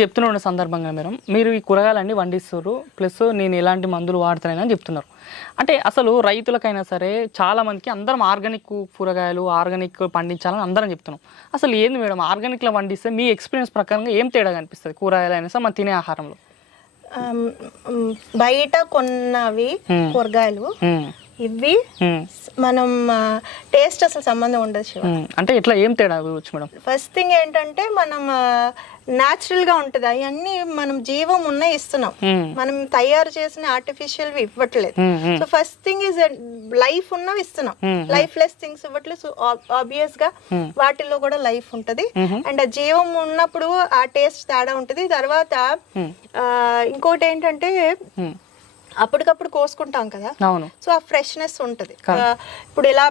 చెప్తున్న సందర్భంగా మేడం మీరు ఈ కూరగాయలన్నీ పండిస్తారు ప్లస్ నేను ఎలాంటి మందులు వాడతానని చెప్తున్నారు. అంటే అసలు రైతులకైనా సరే చాలా మందికి అందరం ఆర్గానిక్ కూరగాయలు ఆర్గానిక్ పండించాలని అందరం చెప్తున్నాం. అసలు ఏంది మేడం ఆర్గానిక్లో పండిస్తే మీ ఎక్స్పీరియన్స్ ప్రకారంగా ఏం తేడా కనిపిస్తుంది కూరగాయలు అయినా సరే మనం తినే ఆహారంలో? బయట కొన్నవి కూరగాయలు ఇవి మనం టేస్ట్ అసలు సంబంధం ఉండదు శివ. అంటే ఇట్లా ఏం తేడా అవ్వచ్చు మేడం? ఫస్ట్ థింగ్ ఏంటంటే మనం న్యాచురల్ గా ఉంటది, అవన్నీ మనం జీవం ఉన్న ఇస్తున్నాం, మనం తయారు చేసిన ఆర్టిఫిషియల్ ఇవ్వట్లేదు. So first thing is life ఉన్నవి ఇస్తున్నాం, లైఫ్ లెస్ థింగ్స్ ఇవ్వట్లేదు. సో ఆబ్వియస్ గా వాటిల్లో కూడా లైఫ్ ఉంటది అండ్ ఆ జీవం ఉన్నప్పుడు ఆ టేస్ట్ తేడా ఉంటది. తర్వాత ఇంకోటి ఏంటంటే అప్పటికప్పుడు కోసుకుంటాం కదా, సో ఆ ఫ్రెష్నెస్ ఉంటది. ఇప్పుడు ఇలా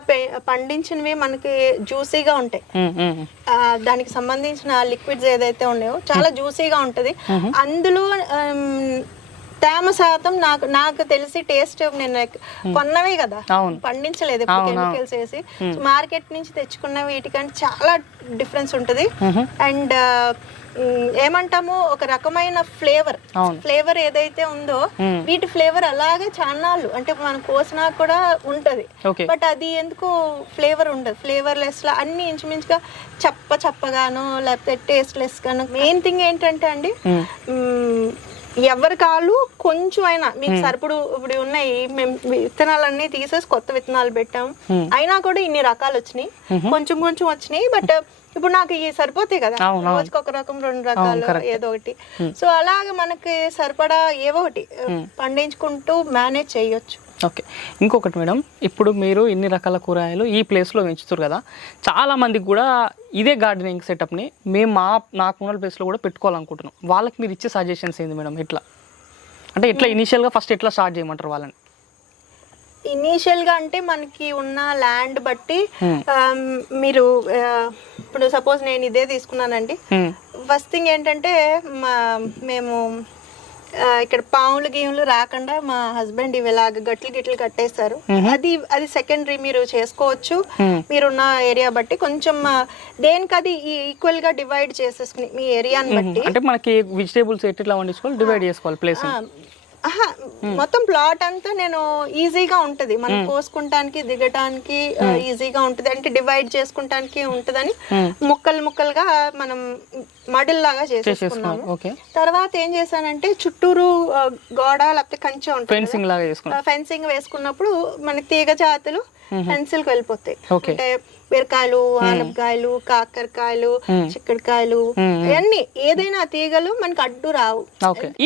పండించినవి మనకి జ్యూసీగా ఉంటాయి, దానికి సంబంధించిన లిక్విడ్స్ ఏదైతే ఉన్నాయో చాలా జ్యూసీగా ఉంటది. అందులో తేమ శాతం నాకు తెలిసి టేస్ట్ నేను కొన్నవే కదా, పండించలేదు కెమికల్స్ వేసి, మార్కెట్ నుంచి తెచ్చుకున్న వీటికంటే చాలా డిఫరెన్స్ ఉంటది. అండ్ ఏమంటాము ఒక రకమైన ఫ్లేవర్ ఏదైతే ఉందో వీటి ఫ్లేవర్ అలాగే చాన్నాళ్ళు అంటే మనం కోసినా కూడా ఉంటది, బట్ అది ఎందుకు ఫ్లేవర్ ఉండదు, ఫ్లేవర్ లెస్ లా అన్ని ఇంచుమించుగా చప్పగాను లేకపోతే టేస్ట్ లెస్ గాను. మెయిన్ థింగ్ ఏంటంటే అండి ఎవరి కాళ్ళు కొంచెం అయినా మీకు సరిపడు ఇప్పుడు ఉన్నాయి, మేము విత్తనాలన్నీ తీసేసి కొత్త విత్తనాలు పెట్టాము, అయినా కూడా ఇన్ని రకాలు వచ్చినాయి, కొంచెం వచ్చినాయి, బట్ ఇప్పుడు నాకు ఇవి సరిపోతాయి కదా, రోజుకి ఒక రకం 2 రకాలు ఏదో ఒకటి. సో అలాగే మనకి సరిపడా ఏవో ఒకటి పండించుకుంటూ మేనేజ్ చేయొచ్చు. ఓకే, ఇంకొకటి మేడం, ఇప్పుడు మీరు ఇన్ని రకాల కూరగాయలు ఈ ప్లేస్లో పెంచుతారు కదా, చాలా మందికి కూడా ఇదే గార్డెనింగ్ సెటప్ని మేము నాకున్న ప్లేస్లో కూడా పెట్టుకోవాలనుకుంటున్నాం. వాళ్ళకి మీరు ఇచ్చే సజెషన్స్ ఏంది మేడం? ఎట్లా ఇనీషియల్గా ఫస్ట్ ఎట్లా స్టార్ట్ చేయమంటారు వాళ్ళని? ఇనీషియల్గా అంటే మనకి ఉన్న ల్యాండ్ బట్టి మీరు ఇప్పుడు సపోజ్ నేను ఇదే తీసుకున్నానండి, ఫస్ట్ థింగ్ ఏంటంటే మేము ఇక్కడ పాములు గీములు రాకుండా మా హస్బెండ్ ఇలాగ గట్లు కట్టేస్తారు, అది సెకండరీ మీరు చేసుకోవచ్చు మీరున్న ఏరియా బట్టి. కొంచెం దేనికి అది ఈక్వల్ గా డివైడ్ చేసేసుకుని మీ ఏరియాని బట్టి, అంటే మనకి వెజిటేబుల్స్ ఎట్లా వండించుకోవాలి డివైడ్ చేసుకోవాలి ప్లేస్. మొత్తం ప్లాట్ అంతా నేను ఈజీగా ఉంటది, మనం కోసుకుంటానికి దిగటానికి ఈజీగా ఉంటది, అంటే డివైడ్ చేసుకుంటానికి ఉంటదని ముక్కలుగా మనం మడిల్లాగా చేసేసుకున్నాము. తర్వాత ఏం చేశానంటే చుట్టూరు గోడ లేకపోతే కంచె ఉంటుంది, ఫెన్సింగ్ వేసుకున్నప్పుడు మనకి తీగ జాతులు పెన్సిల్ కి వెళ్ళిపోతాయి, అంటే బీరకాయలు ఆనపకాయలు కాకరకాయలు చిక్కడికాయలు అన్ని ఏదైనా తీగలు మనకి అడ్డు రావు.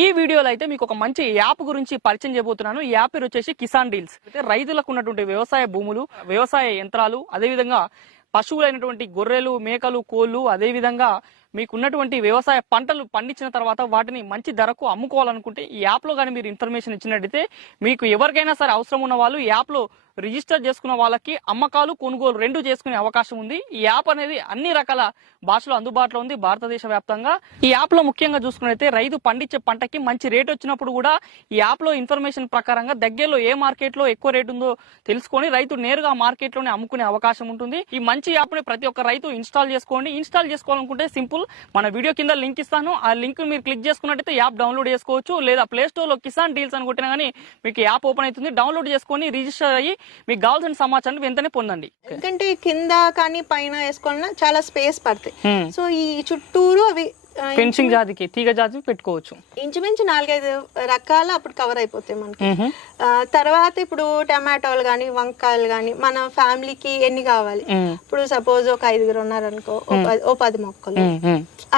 ఈ వీడియోలో అయితే మీకు ఒక మంచి యాప్ గురించి పరిచయం చేయబోతున్నాను. ఈ యాప్ పేరు వచ్చేసి కిసాన్ డీల్స్. అయితే రైతులకు ఉన్నటువంటి వ్యవసాయ భూములు, వ్యవసాయ యంత్రాలు, అదేవిధంగా పశువులైనటువంటి గొర్రెలు, మేకలు, కోళ్లు, అదేవిధంగా మీకున్నటువంటి వ్యవసాయ పంటలు పండించిన తర్వాత వాటిని మంచి ధరకు అమ్ముకోవాలనుకుంటే ఈ యాప్లో కానీ మీరు ఇన్ఫర్మేషన్ ఇచ్చినట్టయితే మీకు ఎవరికైనా సరే అవసరం ఉన్న వాళ్ళు ఈ యాప్లో రిజిస్టర్ చేసుకున్న వాళ్ళకి అమ్మకాలు కొనుగోలు 2 చేసుకునే అవకాశం ఉంది. ఈ యాప్ అనేది అన్ని రకాల భాషలో అందుబాటులో ఉంది భారతదేశ వ్యాప్తంగా. ఈ యాప్ లో ముఖ్యంగా చూసుకున్నట్లయితే రైతు పండించే పంటకి మంచి రేట్ వచ్చినప్పుడు కూడా ఈ యాప్ లో ఇన్ఫర్మేషన్ ప్రకారంగా దగ్గరలో ఏ మార్కెట్ లో ఎక్కువ రేట్ ఉందో తెలుసుకొని రైతు నేరుగా మార్కెట్ లోనే అమ్ముకునే అవకాశం ఉంటుంది. ఈ మంచి యాప్ ని ప్రతి ఒక్క రైతు ఇన్స్టాల్ చేసుకోండి. ఇన్స్టాల్ చేసుకోవాలనుకుంటే సింపుల్, మన వీడియో కింద లింక్ ఇస్తాను, ఆ లింక్ మీరు క్లిక్ చేసుకున్నట్టయితే యాప్ డౌన్లోడ్ చేసుకోవచ్చు, లేదా ప్లే స్టోర్ లో కిసాన్ డీల్స్ అని కొట్టినా కానీ మీకు యాప్ ఓపెన్ అవుతుంది. డౌన్లోడ్ చేసుకొని రిజిస్టర్ అయ్యి మీకు కావాల్సిన సమాచారం వెంటనే పొందండి. ఎందుకంటే కింద కానీ పైన వేసుకోవాలన్నా చాలా స్పేస్ పడుతుంది, సో ఈ చుట్టూరు అవి ఫెన్సింగ్ జాతికి తీగ జాతికి పెట్టుకోవచ్చు. ఇంచుమించు 4-5 రకాలు అప్పుడు కవర్ అయిపోతాయి మనకి. తర్వాత ఇప్పుడు టమాటోలు గానీ వంకాయలు గానీ మన ఫ్యామిలీకి ఎన్ని కావాలి, ఇప్పుడు సపోజ్ ఒక 5 ఉన్నారనుకో, ఓ 10 మొక్కలు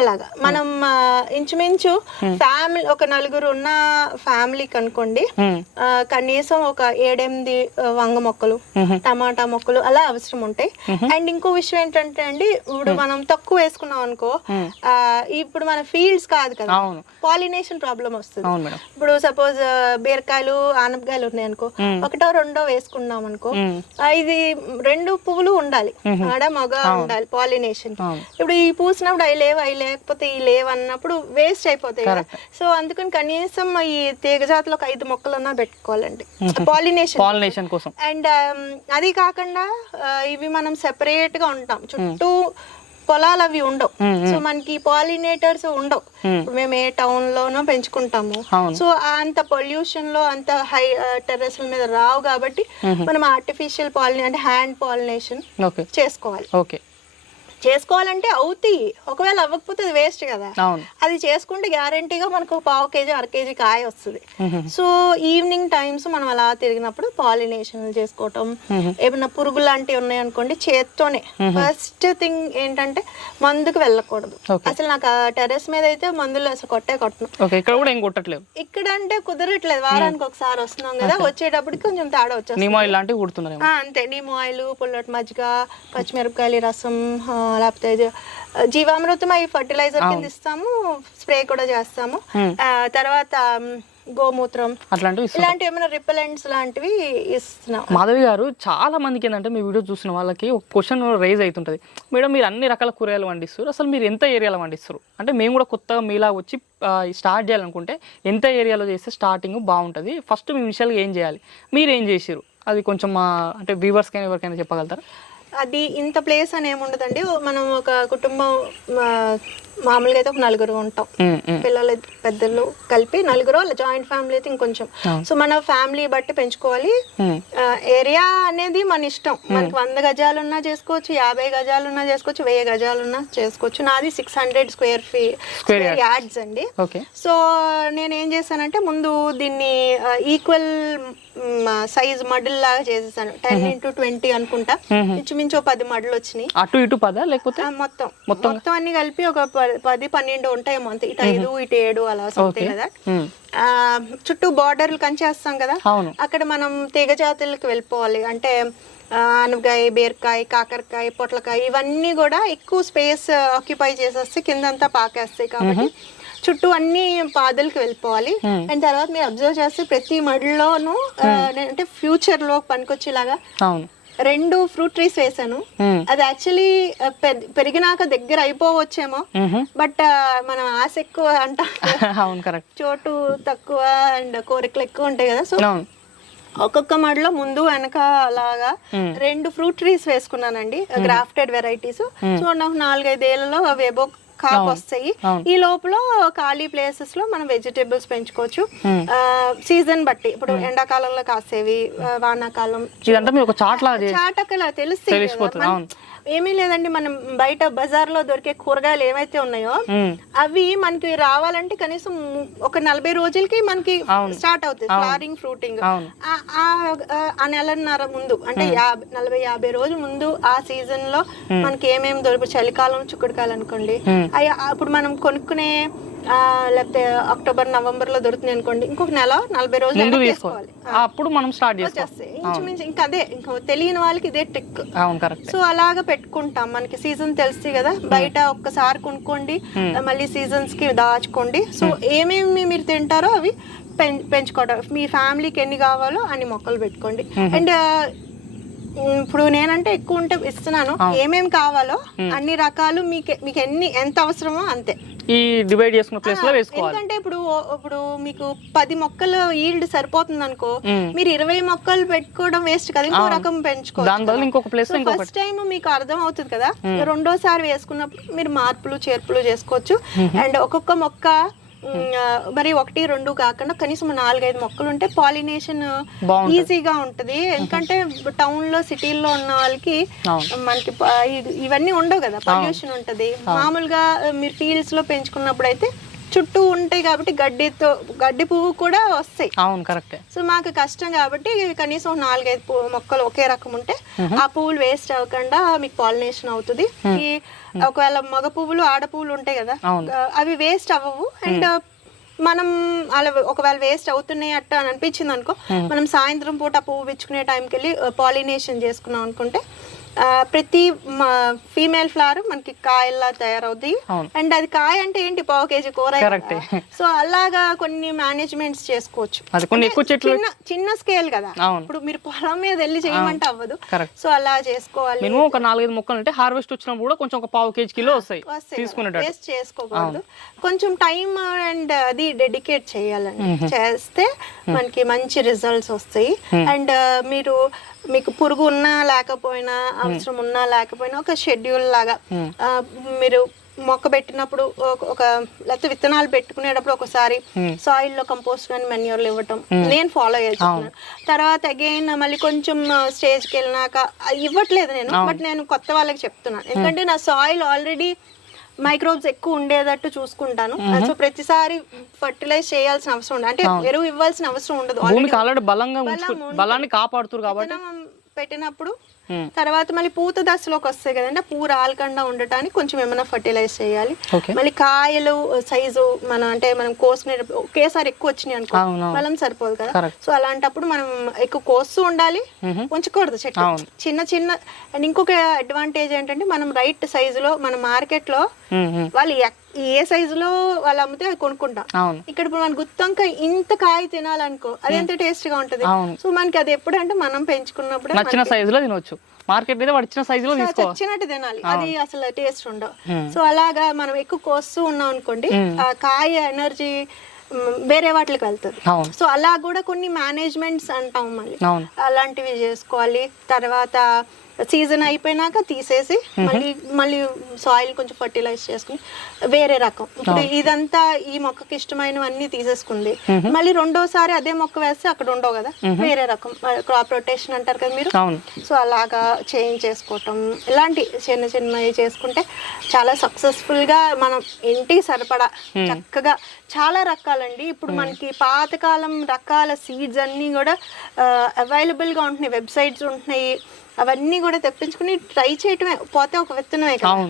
అలాగా మనం ఇంచుమించు ఫ్యామిలీ ఒక 4 ఉన్న ఫ్యామిలీకి అనుకోండి కనీసం ఒక 7-8 వంగ మొక్కలు, టమాటా మొక్కలు అలా అవసరం ఉంటాయి. అండ్ ఇంకో విషయం ఏంటంటే అండి, ఇప్పుడు మనం తక్కువ వేసుకున్నాం అనుకో, ఇప్పుడు మన ఫీల్డ్స్ కాదు కదా, పాలినేషన్ ప్రాబ్లం వస్తుంది. ఇప్పుడు సపోజ్ బీరకాయలు ఆనపకాయలు ఉన్నాయి అనుకో, 1-2 వేసుకున్నాం అనుకో, ఇది 2 పువ్వులు ఉండాలి, ఆడ మగ ఉండాలి పాలినేషన్. ఇప్పుడు ఈ పూసినప్పుడు అవి లేకపోతే ఈ లేవు అన్నప్పుడు వేస్ట్ అయిపోతాయి కదా. సో అందుకని కనీసం ఈ తీగ జాతిలో 5 మొక్కలన్నా పెట్టుకోవాలండి పాలినేషన్ కోసం. అండ్ అది కాకుండా ఇవి మనం సెపరేట్ గా ఉంటాం, చుట్టూ పొలాలు అవి ఉండవు. సో మనకి పాలినేటర్స్ ఉండవు. ఇప్పుడు మేము ఏ టౌన్ లోనో పెంచుకుంటాము. సో అంత పొల్యూషన్ లో అంత హై టెర్రస్ల మీద రావు కాబట్టి మనం ఆర్టిఫిషియల్ అంటే హ్యాండ్ పాలినేషన్ చేసుకోవాలంటే అవుతాయి. ఒకవేళ అవ్వకపోతే అది వేస్ట్ కదా. అది చేసుకుంటే గ్యారంటీగా మనకు 1/2 కేజీ 1/2 కేజీ కాయ వస్తుంది. సో ఈవినింగ్ టైమ్స్ మనం అలా తిరిగినప్పుడు పాలినేషన్ చేసుకోవటం, ఏమైనా పురుగు లాంటివి ఉన్నాయనుకోండి చేత్తోనే. ఫస్ట్ థింగ్ ఏంటంటే మందుకు వెళ్ళకూడదు. అసలు నాకు టెర్రస్ మీద అయితే మందులు అసలు కొట్టను. ఇక్కడ అంటే కుదరట్లేదు, వారానికి ఒకసారి వస్తున్నాం కదా, వచ్చేటప్పటికి కొంచెం తేడా వచ్చేస్తుంది. అంతే, నీమ్ ఆయిల్, పుల్లటి మజ్జిగ, పచ్చిమిరపకాయలు రసం, లేకపోతే జీవామృతం అవి ఫర్టిలైజర్ కింద ఇస్తాము, స్ప్రే కూడా చేస్తాము. తర్వాత గోమూత్రం ఇలాంటివి ఏమైనా రిపెలెంట్స్ లాంటివి ఇస్తున్నాం. మాధవి గారు, చాలా మందికి ఏంటంటే మీ వీడియో చూసిన వాళ్ళకి ఒక క్వశ్చన్ రైజ్ అవుతుంటది, మేడం మీరు అన్ని రకాల కూరగాయలు పండిస్తారు, అసలు మీరు ఎంత ఏరియాలో పండిస్తారు? అంటే మేము కూడా కొత్తగా మీలా వచ్చి స్టార్ట్ చేయాలనుకుంటే ఎంత ఏరియాలో చేస్తే స్టార్టింగ్ బాగుంటుంది, ఫస్ట్ మేము ఇనిషియల్గా ఏం చేయాలి, మీరు ఏం చేసారు, అది కొంచెం అంటే వ్యూవర్స్కైనా ఎవరికైనా చెప్పగలుగుతారా? అది ఇంత ప్లేస్ అని ఏముండదండి. మనం ఒక కుటుంబం మామూలుగా అయితే ఒక 4 ఉంటాం, పిల్లలు పెద్దలు కలిపి 4, అలా జాయింట్ ఫ్యామిలీ అయితే ఇంకొంచెం. సో మన ఫ్యామిలీ బట్టి పెంచుకోవాలి. ఏరియా అనేది మన ఇష్టం, మనకి 100 గజాలున్నా చేసుకోవచ్చు, 50 గజాలున్నా చేసుకోవచ్చు, 1000 గజాలున్నా చేసుకోవచ్చు. నాది 600 స్క్వేర్ యార్డ్స్ అండి. సో నేను ఏం చేశానంటే ముందు దీన్ని ఈక్వల్ సైజ్ మడుల్ లాగా చేసేసాను. 10x20 అనుకుంటా, ఇంచుమించు 10 మడులు వచ్చినాయి. అటు ఇటు 10 లేకపోతే మొత్తం అన్ని కలిపి ఒక 10-12 ఉంటాయేమో అంతే. ఇటు 5 ఇటు 7 అలా సంథింగ్ కదా. చుట్టూ బార్డర్లు కంచేస్తాం కదా, అక్కడ మనం తీగ జాతులకు వెళ్ళిపోవాలి. అంటే అనపకాయ, బీరకాయ, కాకరకాయ, పొట్లకాయ ఇవన్నీ కూడా ఎక్కువ స్పేస్ ఆక్యుపై చేసేస్తే కిందంతా పాకేస్తాయి. కాబట్టి చుట్టూ అన్ని పాదులకు వెళ్ళిపోవాలి. అండ్ తర్వాత మీరు అబ్జర్వ్ చేస్తే ప్రతి మడిలోనూ అంటే ఫ్యూచర్ లో పనికొచ్చేలాగా 2 ఫ్రూట్ ట్రీస్ వేసాను. అది యాక్చువల్లీ పెరిగినాక దగ్గర అయిపోవచ్చేమో, బట్ మనం ఆశ ఎక్కువ అంటాం, చోటు తక్కువ అండ్ కోరికలు ఎక్కువ ఉంటాయి కదా. సో ఒక్కొక్క మడిలో ముందు వెనక అలాగా 2 ఫ్రూట్ ట్రీస్ వేసుకున్నానండి, గ్రాఫ్టెడ్ వెరైటీస్. సో నాకు 4-5 ఏళ్లలో అవి ఏవో కాపు వస్తాయి. ఈ లోపల ఖాళీ ప్లేసెస్ లో మనం వెజిటేబుల్స్ పెంచుకోవచ్చు సీజన్ బట్టి. ఇప్పుడు ఎండాకాలంలో కాసేవి, వానాకాలం చాటకలా తెలుస్తుంది. ఏమీ లేదండి, మనం బయట బజార్ లో దొరికే కూరగాయలు ఏవైతే ఉన్నాయో అవి మనకి రావాలంటే కనీసం ఒక 40 రోజులకి మనకి స్టార్ట్ అవుతుంది ఫ్లవరింగ్, ఫ్రూటింగ్. ఆ నెలన్నర ముందు అంటే 40-50 రోజుల ముందు ఆ సీజన్ లో మనకి ఏమేమి దొరుకు, చలికాలం చుక్కుడుకాయలు అనుకోండి, అప్పుడు మనం కొనుక్కునే లేకపోతే అక్టోబర్ నవంబర్ లో దొరుకుతుంది అనుకోండి, ఇంకొక 40 రోజులు తీసుకోవాలి, అప్పుడు మనం స్టార్ట్ చేస్తాయి. ఇంచుమించు ఇంకా అదే, ఇంకా తెలియని వాళ్ళకి ఇదే ట్రిక్. సో అలాగా పెట్టుకుంటాం, మనకి సీజన్ తెలుస్తుంది కదా. బయట ఒక్కసారి కొనుక్కోండి, మళ్ళీ సీజన్స్ కి దాచుకోండి. సో ఏమేమి మీరు తింటారో అవి పెంచుకోవడం, మీ ఫ్యామిలీకి ఎన్ని కావాలో అన్ని మొక్కలు పెట్టుకోండి. అండ్ ఇప్పుడు నేనంటే ఎక్కువ ఉంటే ఇస్తున్నాను, ఏమేమి కావాలో అన్ని రకాలు మీకు ఎంత అవసరమో అంతే ఈ డివైడ్ చేసుకున్న ప్లేస్ లో వేసుకోవాలి. ఎందుకంటే ఇప్పుడు మీకు 10 మొక్కలు ఈల్డ్ సరిపోతుంది అనుకో, మీరు 20 మొక్కలు పెట్టుకోవడం వేస్ట్ కదా, ఇంకో రకం పెంచుకోవచ్చు. ఫస్ట్ టైం మీకు అర్థం అవుతుంది కదా, రెండోసారి వేసుకున్నప్పుడు మీరు మార్పులు చేర్పులు చేసుకోవచ్చు. అండ్ ఒక్కొక్క మొక్క మరి 1-2 కాకుండా కనీసం 4-5 మొక్కలు ఉంటే పాలినేషన్ ఈజీగా ఉంటది. ఎందుకంటే టౌన్ లో సిటీల్లో ఉన్న వాళ్ళకి మనకి ఇవన్నీ ఉండవు కదా, పొల్యూషన్ ఉంటది. మామూలుగా మీరు ఫీల్డ్స్ లో పెంచుకున్నప్పుడు అయితే చుట్టూ ఉంటాయి కాబట్టి గడ్డి పువ్వు కూడా వస్తాయి. సో మాకు కష్టం కాబట్టి కనీసం 4-5 మొక్కలు ఒకే రకం ఉంటే ఆ పువ్వులు వేస్ట్ అవ్వకుండా మీకు పాలినేషన్ అవుతుంది. ఒకవేళ మగ పువ్వులు, ఆడ పువ్వులు ఉంటాయి కదా, అవి వేస్ట్ అవ్వవు. అండ్ మనం అలా ఒకవేళ వేస్ట్ అవుతున్నాయి అట్ట అని అనిపించింది అనుకో, మనం సాయంత్రం పూట పువ్వు పిచ్చుకునే టైంకి వెళ్ళి పాలినేషన్ చేసుకున్నాం అనుకుంటే ప్రతి ఫీమేల్ ఫ్లవర్ మనకి కాయల్లా తయారవుతాయి. అండ్ అది కాయ అంటే ఏంటి, 1/2 కేజీ కూర. సో అలాగా కొన్ని మేనేజ్మెంట్స్ చేసుకోవచ్చు. చిన్న స్కేల్ కదా, ఇప్పుడు మీరు పొలం మీద వెళ్ళి చేయమంటే అవ్వదు. సో అలా చేసుకోవాలి. ఒక 4-5 మొక్కలు అంటే హార్వెస్ట్ వచ్చినప్పుడు కూడా కొంచెం ఒక 1/2 కేజీ కిలో వస్తాయి. వేస్ట్ చేసుకోకూడదు, కొంచెం టైం అండ్ అది డెడికేట్ చేయాలండి. చేస్తే మనకి మంచి రిజల్ట్స్ వస్తాయి. అండ్ మీరు మీకు పురుగు ఉన్నా లేకపోయినా అవసరం ఉన్నా లేకపోయినా ఒక షెడ్యూల్ లాగా మీరు మొక్క పెట్టినప్పుడు ఒక లేకపోతే విత్తనాలు పెట్టుకునేటప్పుడు ఒకసారి సాయిల్ లో కంపోస్ట్ కానీ మెన్యూర్లు ఇవ్వటం నేను ఫాలో చేస్తున్నాను. తర్వాత అగైన్ మళ్ళీ కొంచెం స్టేజ్కి వెళ్ళినాక ఇవ్వట్లేదు నేను, బట్ నేను కొత్త వాళ్ళకి చెప్తున్నాను. ఎందుకంటే నా సాయిల్ ఆల్రెడీ మైక్రోబ్స్ ఎక్కువ ఉండేటట్టు చూసుకుంటాను. సో ప్రతిసారి ఫర్టిలైజ్ చేయాల్సిన అవసరం ఉండదు, అంటే ఎరువు ఇవ్వాల్సిన అవసరం ఉండదు. బలాన్ని కాపాడుతారు కాబట్టి పెట్టినప్పుడు తర్వాత మళ్ళీ పూత దశలోకి వస్తాయి కదండి, పూ రాలకుండా ఉండటానికి కొంచెం ఏమైనా ఫర్టిలైజ్ చేయాలి. మళ్ళీ కాయలు సైజు మనం కోసుకునేటప్పుడు ఒకేసారి ఎక్కువ వచ్చినాయి అనుకో బలం సరిపోదు కదా. సో అలాంటప్పుడు మనం ఎక్కువ కోస్తూ ఉండాలి, ఉంచకూడదు చెట్టు చిన్న చిన్న. అండ్ ఇంకొక అడ్వాంటేజ్ ఏంటంటే మనం రైట్ సైజులో మన మార్కెట్ లో వాళ్ళు ఏ సైజులో వాళ్ళు అమ్మితే అది కొనుక్కుంటాం. ఇక్కడ ఇప్పుడు మన గుత్తొంకాయ ఇంత కాయ తినాలనుకో అది ఎంత టేస్ట్ గా ఉంటది. సో మనకి అది ఎప్పుడు అంటే మనం పెంచుకున్నప్పుడు నచ్చిన సైజులో తినొచ్చు, మార్కెట్ మీద వచ్చిన సైజులో వచ్చినట్టు తినాలి, అది అసలు టేస్ట్ ఉండవు. సో అలాగా మనం ఎక్కువ కోస్తూ ఉన్నాం అనుకోండి, ఆ కాయ ఎనర్జీ వేరే వాటికి వెళ్తుంది. సో అలా కూడా కొన్ని మేనేజ్మెంట్స్ అంటాం, మళ్ళీ అలాంటివి చేసుకోవాలి. తర్వాత సీజన్ అయిపోయినాక తీసేసి మళ్ళీ సాయిల్ కొంచెం ఫర్టిలైజ్ చేసుకుని వేరే రకం. ఇప్పుడు ఇదంతా ఈ మొక్కకి ఇష్టమైనవన్నీ తీసేసుకుంది, మళ్ళీ రెండోసారి అదే మొక్క వేస్తే అక్కడ ఉండవు కదా, వేరే రకం క్రాప్ రొటేషన్ అంటారు కదా మీరు. సో అలాగా చేంజ్ చేసుకోవటం, ఇలాంటి చిన్న చిన్నవి చేసుకుంటే చాలా సక్సెస్ఫుల్ గా మనం ఇంటికి సరిపడా చక్కగా చాలా రకాలండి. ఇప్పుడు మనకి పాతకాలం రకాల సీడ్స్ అన్ని కూడా అవైలబుల్ గా ఉంటున్నాయి, వెబ్సైట్స్ ఉంటున్నాయి, అవన్నీ కూడా తెప్పించుకుని ట్రై చేయటమే, పోతే ఒక విత్తనమే కదా.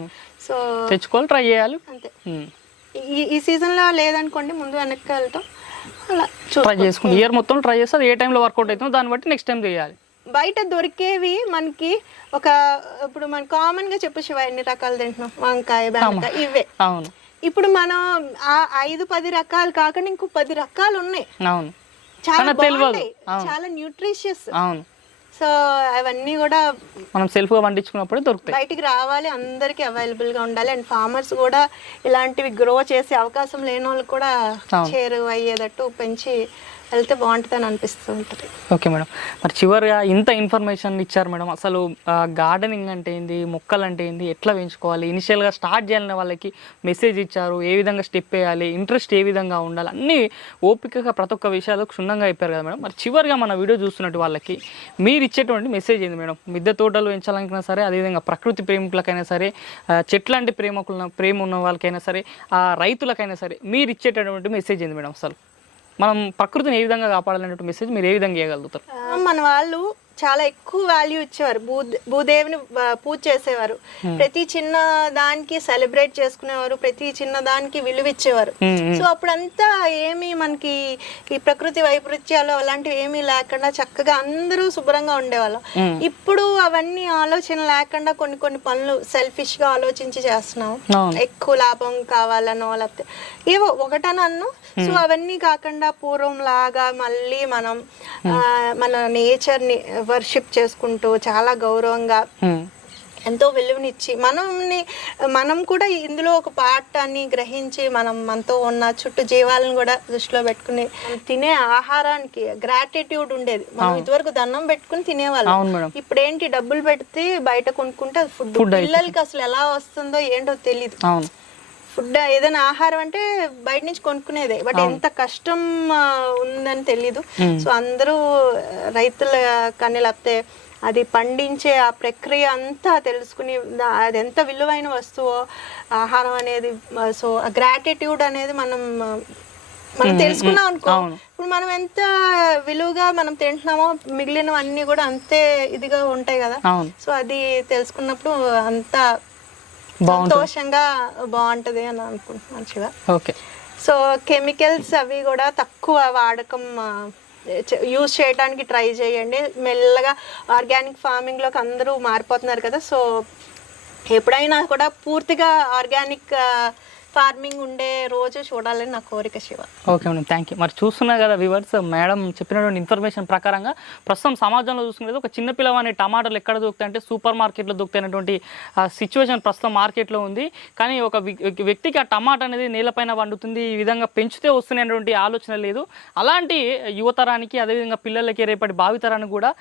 సో తెచ్చుకోవాలి, ట్రై చేయాలి అంతే. ఈ సీజన్ లో లేదనుకోండి ముందు వెనక్కి వెళ్తాం, అలా ట్రై చేసుకుని ఇయర్ మొత్తం ట్రై చేస్తే అది ఏ టైంలో వర్కౌట్ అవుతుందో దాన్ని బట్టి నెక్స్ట్ టైం చేయాలి. బయట దొరికేవి మనకి ఇప్పుడు మనం కామన్ గా చెప్పు శివ ఎన్ని రకాలు తింటున్నాం, వంకాయ బెండకాయ ఇవే. అవును, ఇప్పుడు మనం ఆ 5-10 రకాలు కాకుండా ఇంకో 10 రకాలు ఉన్నాయి. అవును, చాలా బాగుంటాయి, చాలా న్యూట్రిషియస్. అవును, సో అవన్నీ కూడా మనం సెల్ఫ్ గా పండించుకున్నప్పుడు దొరుకుతాయి, బయటికి రావాలి, అందరికి అవైలబుల్ గా ఉండాలి. అండ్ ఫార్మర్స్ కూడా ఇలాంటివి గ్రో చేసే అవకాశం లేని వాళ్ళు కూడా చేరువ అయ్యేటట్టు పెంచి వెళ్తే బాగుంటుందని అనిపిస్తూ ఉంటుంది. ఓకే మేడం, మరి చివరిగా ఇంత ఇన్ఫర్మేషన్ ఇచ్చారు మేడం. అసలు గార్డెనింగ్ అంటే ఏంది, మొక్కలు అంటే ఏంది, ఎట్లా పెంచుకోవాలి, ఇనిషియల్గా స్టార్ట్ చేయాలనే వాళ్ళకి మెసేజ్ ఇచ్చారు, ఏ విధంగా స్టెప్ వేయాలి, ఇంట్రెస్ట్ ఏ విధంగా ఉండాలి, అన్నీ ఓపికగా ప్రతి ఒక్క విషయాలు క్షుణ్ణంగా అయిపోయారు కదా మేడం. మరి చివరిగా మన వీడియో చూస్తున్నట్టు వాళ్ళకి మీరు ఇచ్చేటువంటి మెసేజ్ ఏంది మేడం? మిద్దె తోటలు పెంచాలనుకున్నా సరే, అదేవిధంగా ప్రకృతి ప్రేమికులకైనా సరే, చెట్లాంటి ప్రేమ ఉన్న వాళ్ళకైనా సరే, రైతులకైనా సరే, మీరు ఇచ్చేటటువంటి మెసేజ్ ఏంది మేడం? అసలు మనం ప్రకృతిని ఏ విధంగా కాపాడాలనే మెసేజ్ మీరు ఏ విధంగా ఇవ్వగలుగుతారు? మన వాళ్ళు చాలా ఎక్కువ వాల్యూ ఇచ్చేవారు, భూదేవిని పూజ చేసేవారు, ప్రతి చిన్న దానికి సెలబ్రేట్ చేసుకునేవారు, ప్రతి చిన్న దానికి విలువ ఇచ్చేవారు. సో అప్పుడంతా ఏమి మనకి ఈ ప్రకృతి వైపరీత్యాలు అలాంటివి ఏమీ లేకుండా చక్కగా అందరూ శుభ్రంగా ఉండేవాళ్ళం. ఇప్పుడు అవన్నీ ఆలోచన లేకుండా కొన్ని పనులు సెల్ఫిష్ గా ఆలోచించి చేస్తున్నాం, ఎక్కువ లాభం కావాలనో లేకపోతే ఏవో ఒకటనన్ను. సో అవన్నీ కాకుండా పూర్వం లాగా మళ్ళీ మనం మన నేచర్ ని వర్షిప్ చేసుకుంటూ చాలా గౌరవంగా ఎంతో విలువనిచ్చి మనం కూడా ఇందులో ఒక పార్ట్ అని గ్రహించి మనతో ఉన్న చుట్టూ జీవాలను కూడా దృష్టిలో పెట్టుకుని తినే ఆహారానికి గ్రాటిట్యూడ్ ఉండేది. మనం ఇదివరకు దండం పెట్టుకుని తినేవాళ్ళం, ఇప్పుడు ఏంటి డబ్బులు పెడితే బయట కొనుక్కుంటే ఫుడ్ పిల్లలకి అసలు ఎలా వస్తుందో ఏంటో తెలీదు. ఫుడ్ ఏదైనా ఆహారం అంటే బయట నుంచి కొనుక్కునేదే, బట్ ఎంత కష్టం ఉందని తెలీదు. సో అందరూ రైతుల కానీ లేకపోతే అది పండించే ఆ ప్రక్రియ అంతా తెలుసుకుని అది ఎంత విలువైన వస్తువో ఆహారం అనేది. సో ఆ గ్రాటిట్యూడ్ అనేది మనం తెలుసుకున్నాం అనుకో, ఇప్పుడు మనం ఎంత విలువగా మనం తింటున్నామో మిగిలినవన్నీ కూడా అంతే ఇదిగా ఉంటాయి కదా. సో అది తెలుసుకున్నప్పుడు అంతా సంతోషంగా బాగుంటది అని అనుకుంటున్నాను శివ. ఓకే, సో కెమికల్స్ అవి కూడా తక్కువ వాడకం యూజ్ చేయడానికి ట్రై చేయండి. మెల్లగా ఆర్గానిక్ ఫార్మింగ్ లోకి అందరూ మారిపోతున్నారు కదా. సో ఎప్పుడైనా కూడా పూర్తిగా ఆర్గానిక్ ఫార్మింగ్ ఉండే రోజు చూడాలని నా కోరిక Shiva. Okay madam, thank you. మరి చూస్తున్నారు కదా వ్యూవర్స్, మేడం చెప్పినటువంటి ఇన్ఫర్మేషన్ ప్రకారంగా ప్రస్తుతం సమాజంలో చూసుకునేది ఒక చిన్న పిల్లవాని టమాటాలు ఎక్కడ దొరుకుతాయి అంటే సూపర్ మార్కెట్లో దొరుకుతాయినటువంటి సిచ్యువేషన్ ప్రస్తుతం మార్కెట్లో ఉంది. కానీ ఒక వ్యక్తికి ఆ టమాటా అనేది నేలపైన వండుతుంది, ఈ విధంగా పెంచితే వస్తున్నటువంటి ఆలోచన లేదు. అలాంటి యువతరానికి అదేవిధంగా పిల్లలకి రేపటి భావితరానికి కూడా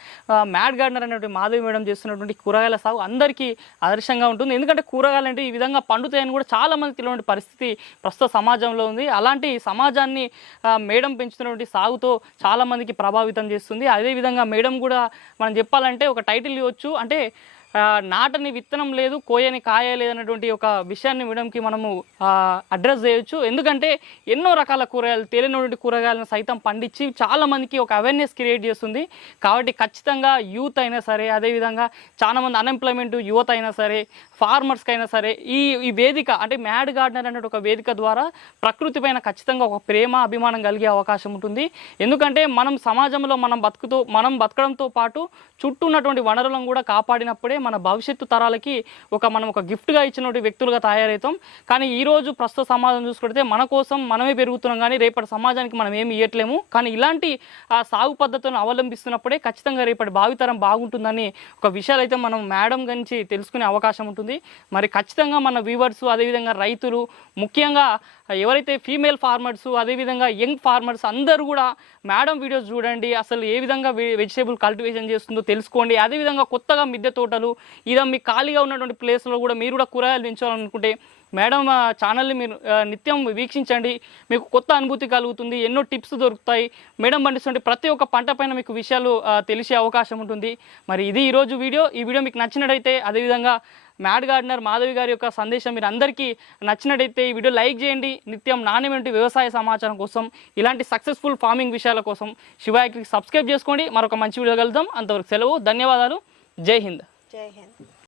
మ్యాడ్ గార్డెనర్ అనేటువంటి మాధవి మేడం చేస్తున్నటువంటి కూరగాయల సాగు అందరికీ ఆదర్శంగా ఉంటుంది. ఎందుకంటే కూరగాయలు అంటే ఈ విధంగా పండుతాయని కూడా చాలా మంది తెలియని పరిస్థితి ప్రస్తుత సమాజంలో ఉంది. అలాంటి సమాజాన్ని మేడం పెంచుతున్నటువంటి సాగుతో చాలా మందికి ప్రభావితం చేస్తుంది. అదేవిధంగా మేడం కూడా మనం చెప్పాలంటే ఒక టైటిల్ ఇవ్వచ్చు, అంటే నాటని విత్తనం లేదు, కోయని కాయ లేదన్నటువంటి ఒక విషయాన్ని మేడంకి మనము అడ్రస్ చేయొచ్చు. ఎందుకంటే ఎన్నో రకాల కూరగాయలు, తేలినటువంటి కూరగాయలను సైతం పండించి చాలా మందికి ఒక అవేర్నెస్ క్రియేట్ చేస్తుంది. కాబట్టి ఖచ్చితంగా యూత్ అయినా సరే, అదేవిధంగా చాలామంది అన్ఎంప్లాయ్మెంట్ యువత అయినా సరే, ఫార్మర్స్కి అయినా సరే ఈ వేదిక అంటే మ్యాడ్ గార్డెనర్ అనే ఒక వేదిక ద్వారా ప్రకృతి పైన ఖచ్చితంగా ఒక ప్రేమ అభిమానం కలిగే అవకాశం ఉంటుంది. ఎందుకంటే మనం సమాజంలో మనం బతకడంతో పాటు చుట్టూ ఉన్నటువంటి వనరులను కూడా కాపాడినప్పుడే మన భవిష్యత్తు తరాలకి మనం ఒక గిఫ్ట్గా ఇచ్చినటువంటి వ్యక్తులుగా తయారవుతాం. కానీ ఈరోజు ప్రస్తుత సమాజం చూసుకుంటే మన కోసం మనమే పెరుగుతున్నాం, కానీ రేపటి సమాజానికి మనం ఏమి ఇవ్వట్లేము. కానీ ఇలాంటి సాగు పద్ధతులను అవలంబిస్తున్నప్పుడే ఖచ్చితంగా రేపటి భావితరం బాగుంటుందని ఒక విషయాలు అయితే మనం మేడం గురించి తెలుసుకునే అవకాశం ఉంటుంది. మరి ఖచ్చితంగా మన వ్యూవర్స్, అదేవిధంగా రైతులు, ముఖ్యంగా ఎవరైతే ఫీమేల్ ఫార్మర్స్, అదేవిధంగా యంగ్ ఫార్మర్స్ అందరూ కూడా మేడం వీడియోస్ చూడండి. అసలు ఏ విధంగా వెజిటేబుల్ కల్టివేషన్ చేస్తుందో తెలుసుకోండి. అదేవిధంగా కొత్తగా మిద్దె తోటలు, ఇదా మీ ఖాళీగా ఉన్నటువంటి ప్లేస్లో కూడా మీరు కూడా కూరగాయలు పెంచాలనుకుంటే మేడం ఛానల్ని మీరు నిత్యం వీక్షించండి. మీకు కొత్త అనుభూతి కలుగుతుంది, ఎన్నో టిప్స్ దొరుకుతాయి. మేడం పండిస్తుంటే ప్రతి ఒక్క పంట పైన మీకు విషయాలు తెలిసే అవకాశం ఉంటుంది. మరి ఇది ఈరోజు వీడియో. ఈ వీడియో మీకు నచ్చినట్టయితే, అదేవిధంగా మ్యాడ్ గార్డెనర్ మాధవి గారి యొక్క సందేశం మీరు అందరికీ నచ్చినట్టయితే ఈ వీడియో లైక్ చేయండి. నిత్యం నాణ్యమైన వ్యవసాయ సమాచారం కోసం, ఇలాంటి సక్సెస్ఫుల్ ఫార్మింగ్ విషయాల కోసం శివాయకి సబ్స్క్రైబ్ చేసుకోండి. మరొక మంచి వీడియో కలుద్దాం. అంతవరకు సెలవు. ధన్యవాదాలు. జై హింద్. జై హింద్.